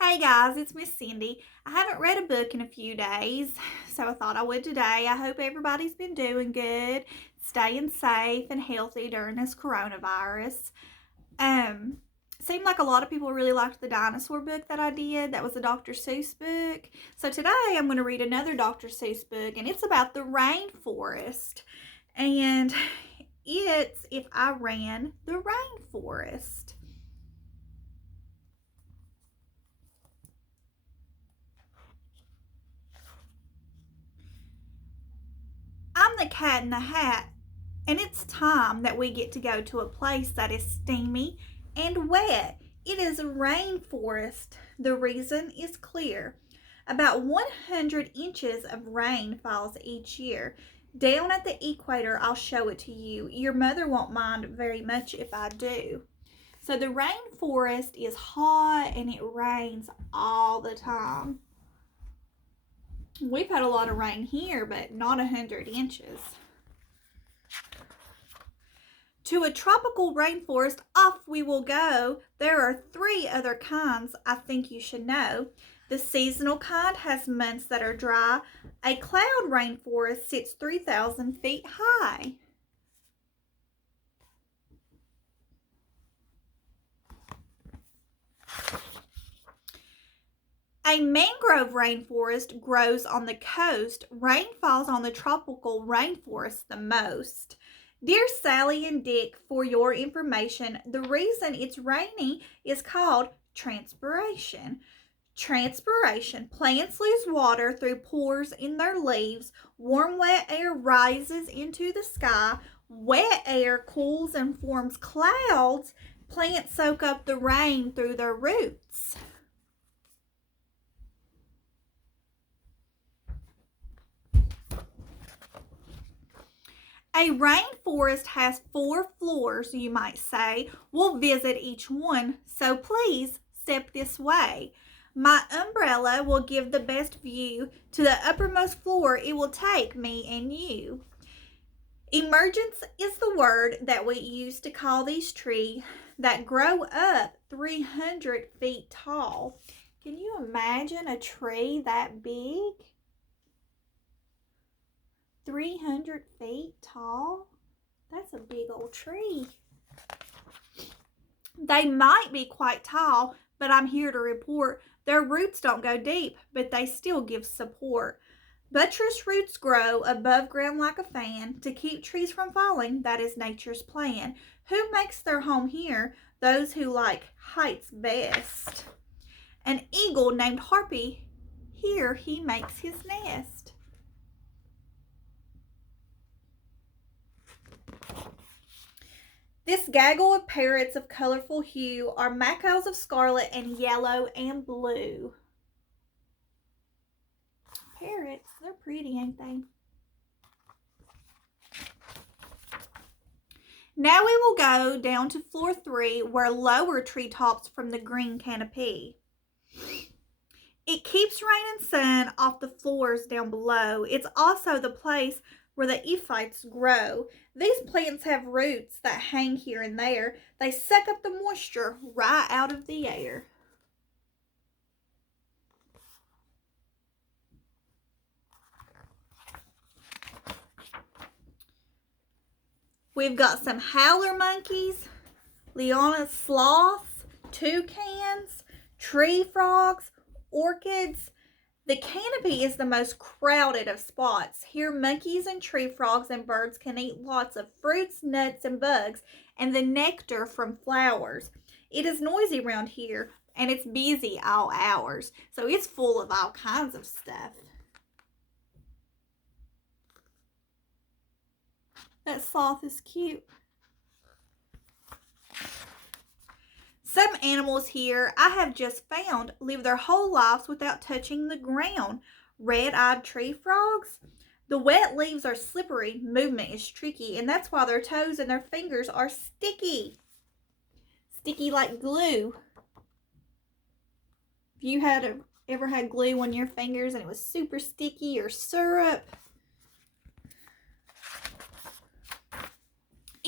Hey guys, it's Miss Cindy. I haven't read a book in a few days, so I thought I would today. I hope everybody's been doing good, staying safe and healthy during this coronavirus. Um, Seemed like a lot of people really liked the dinosaur book that I did. That was a Dr. Seuss book. So today I'm going to read another Dr. Seuss book, and it's about the rainforest. And it's If I Ran the Rainforest. I'm the cat in the hat, and it's time that we get to go to a place that is steamy and wet. It is a rainforest. The reason is clear. About 100 inches of rain falls each year. Down at the equator, I'll show it to you. Your mother won't mind very much if I do. So the rainforest is hot and it rains all the time. We've had a lot of rain here, but not 100 inches. To a tropical rainforest, off we will go. There are 3 other kinds I think you should know. The seasonal kind has months that are dry. A cloud rainforest sits 3,000 feet high. A mangrove rainforest grows on the coast. Rain falls on the tropical rainforest the most. Dear Sally and Dick, for your information, the reason it's rainy is called transpiration. Transpiration. Plants lose water through pores in their leaves. Warm, wet air rises into the sky. Wet air cools and forms clouds. Plants soak up the rain through their roots. A rainforest has 4 floors, you might say. We'll visit each one, so please step this way. My umbrella will give the best view. To the uppermost floor, it will take me and you. Emergence is the word that we use to call these trees that grow up 300 feet tall. Can you imagine a tree that big? 300 feet tall? That's a big old tree. They might be quite tall, but I'm here to report their roots don't go deep, but they still give support. Buttress roots grow above ground like a fan to keep trees from falling. That is nature's plan. Who makes their home here? Those who like heights best. An eagle named Harpy, here he makes his nest. This gaggle of parrots of colorful hue are macaws of scarlet and yellow and blue. Parrots, they're pretty, ain't they? Now we will go down to floor 3 where lower treetops from the green canopy. It keeps rain and sun off the floors down below. It's also the place where the epiphytes grow. These plants have roots that hang here and there. They suck up the moisture right out of the air. We've got some howler monkeys, Leona sloths, toucans, tree frogs, orchids. The canopy is the most crowded of spots. Here, monkeys and tree frogs and birds can eat lots of fruits, nuts, and bugs, and the nectar from flowers. It is noisy around here, and it's busy all hours, so it's full of all kinds of stuff. That sloth is cute. Some animals here I have just found live their whole lives without touching the ground. Red-eyed tree frogs. The wet leaves are slippery, movement is tricky, and that's why their toes and their fingers are sticky. Sticky like glue. If you ever had glue on your fingers and it was super sticky, or syrup.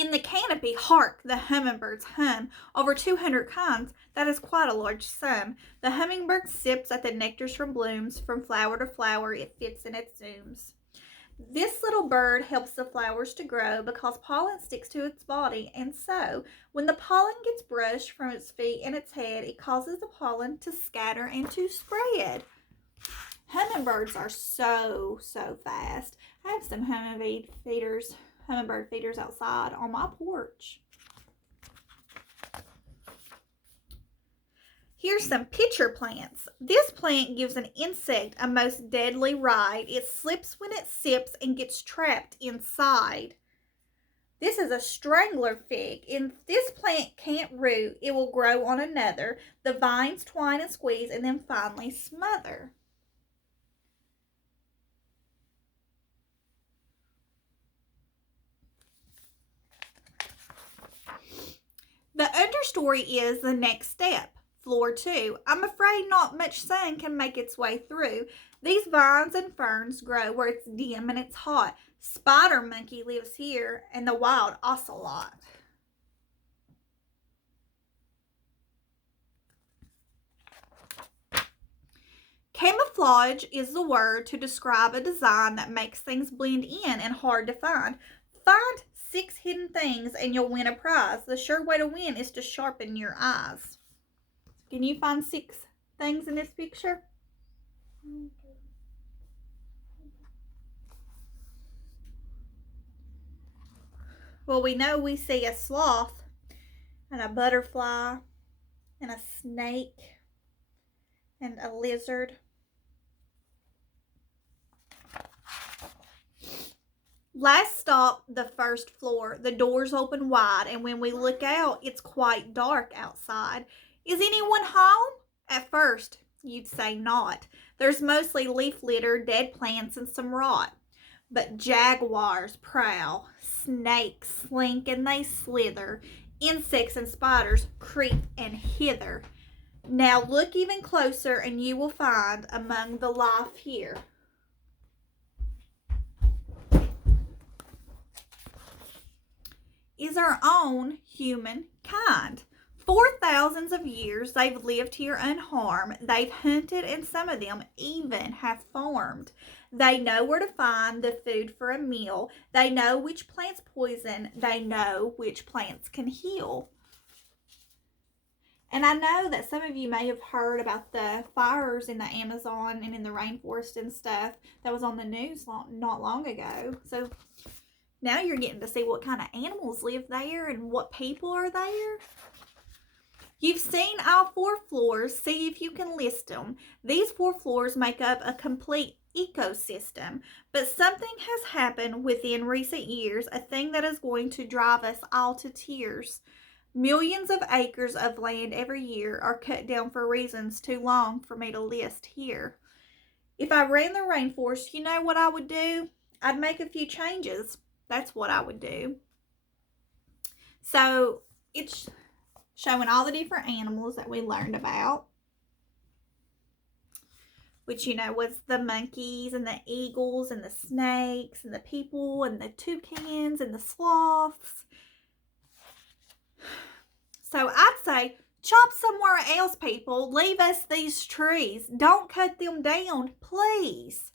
In the canopy, hark, the hummingbirds hum. Over 200 kinds, that is quite a large sum. The hummingbird sips at the nectars from blooms. From flower to flower, it fits in its zooms. This little bird helps the flowers to grow because pollen sticks to its body, and so when the pollen gets brushed from its feet and its head, it causes the pollen to scatter and to spread. Hummingbirds are so fast. I have some hummingbird feeders outside on my porch. Here's some pitcher plants. This plant gives an insect a most deadly ride. It slips when it sips and gets trapped inside. This is a strangler fig. If this plant can't root, it will grow on another. The vines twine and squeeze and then finally smother. The understory is the next step. Floor 2. I'm afraid not much sun can make its way through. These vines and ferns grow where it's dim and it's hot. Spider monkey lives here and the wild ocelot. Camouflage is the word to describe a design that makes things blend in and hard to find. Find 6 hidden things and you'll win a prize. The sure way to win is to sharpen your eyes. Can you find 6 things in this picture? Well, we know we see a sloth and a butterfly and a snake and a lizard. Last stop, the first floor. The doors open wide, and when we look out, it's quite dark outside. Is anyone home? At first, you'd say not. There's mostly leaf litter, dead plants, and some rot. But jaguars prowl, snakes slink and they slither, insects and spiders creep and hither. Now look even closer and you will find among the life here is our own humankind. For thousands of years, they've lived here unharmed. They've hunted, and some of them even have farmed. They know where to find the food for a meal. They know which plants poison. They know which plants can heal. And I know that some of you may have heard about the fires in the Amazon and in the rainforest and stuff that was on the news not long ago. So now you're getting to see what kind of animals live there and what people are there. You've seen all 4 floors. See if you can list them. These 4 floors make up a complete ecosystem. But something has happened within recent years, a thing that is going to drive us all to tears. Millions of acres of land every year are cut down for reasons too long for me to list here. If I ran the rainforest, you know what I would do? I'd make a few changes. That's what I would do. So it's showing all the different animals that we learned about, which, you know, was the monkeys and the eagles and the snakes and the people and the toucans and the sloths. So I'd say chop somewhere else, people. Leave us these trees. Don't cut them down, please.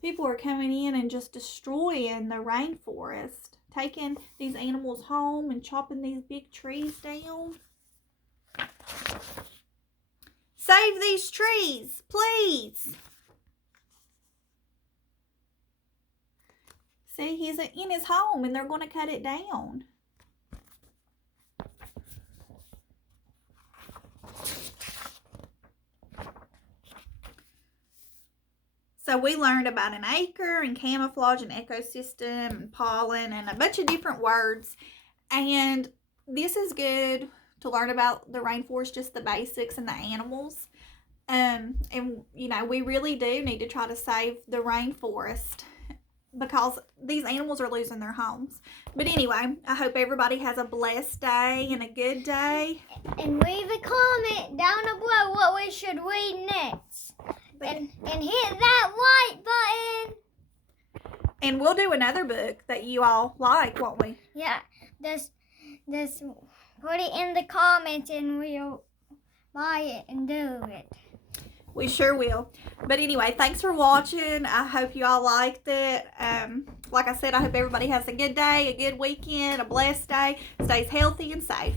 People are coming in and just destroying the rainforest, taking these animals home and chopping these big trees down. Save these trees, please. See, he's in his home and they're going to cut it down. So we learned about an acre and camouflage and ecosystem and pollen and a bunch of different words. And this is good to learn about the rainforest, just the basics and the animals. And you know, we really do need to try to save the rainforest because these animals are losing their homes. But anyway, I hope everybody has a blessed day and a good day. And leave a comment down below what we should read next. And hit that like button. And we'll do another book that you all like, won't we? Yeah, just put it in the comments and we'll buy it and do it. We sure will. But anyway, thanks for watching. I hope you all liked it. Like I said, I hope everybody has a good day, a good weekend, a blessed day, stays healthy and safe.